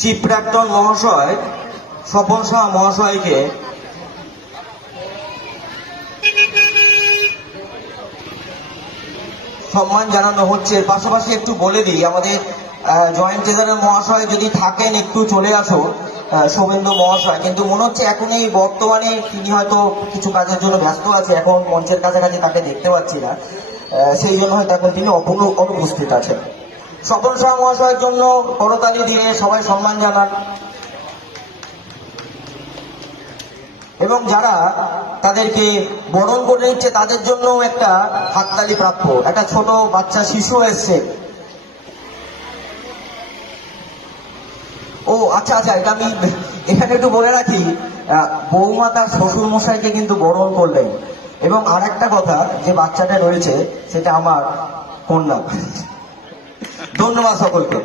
Chief প্রাক্তন মহাশয় স্বপন সাহা মহাশয়কে সম্মান জানানো হচ্ছে। পাশাপাশি একটু বলে দিই, আমাদের জয়েন্ট ট্রেজারার মহাশয় যদি থাকেন একটু চলে আসো, শুভেন্দু মহাশয়, কিন্তু মনে হচ্ছে এখন এই বর্তমানে তিনি হয়তো কিছু কাজের জন্য ব্যস্ত আছে, এখন মঞ্চের কাছাকাছি তাকে দেখতে পাচ্ছি না, সেই জন্য হয়তো এখন তিনি অনুপস্থিত আছেন। স্বপন সাহা মহাশয়ের জন্য করতালি দিয়ে সবাই সম্মান জানান। এবং যারা তাদেরকে বরণ করে নিচ্ছে তাদের জন্য একটা হাততালি প্রাপ্য। একটা ছোট বাচ্চা শিশু এসছে। ও আচ্ছা আচ্ছা, এটা আমি এখানে একটু বলে রাখি, বৌমা তার শ্বশুর মশাইকে কিন্তু বরণ করলেন। এবং আর একটা কথা, যে বাচ্চাটা রয়েছে সেটা আমার কন্যা। ধন্যবাদ সকলকে।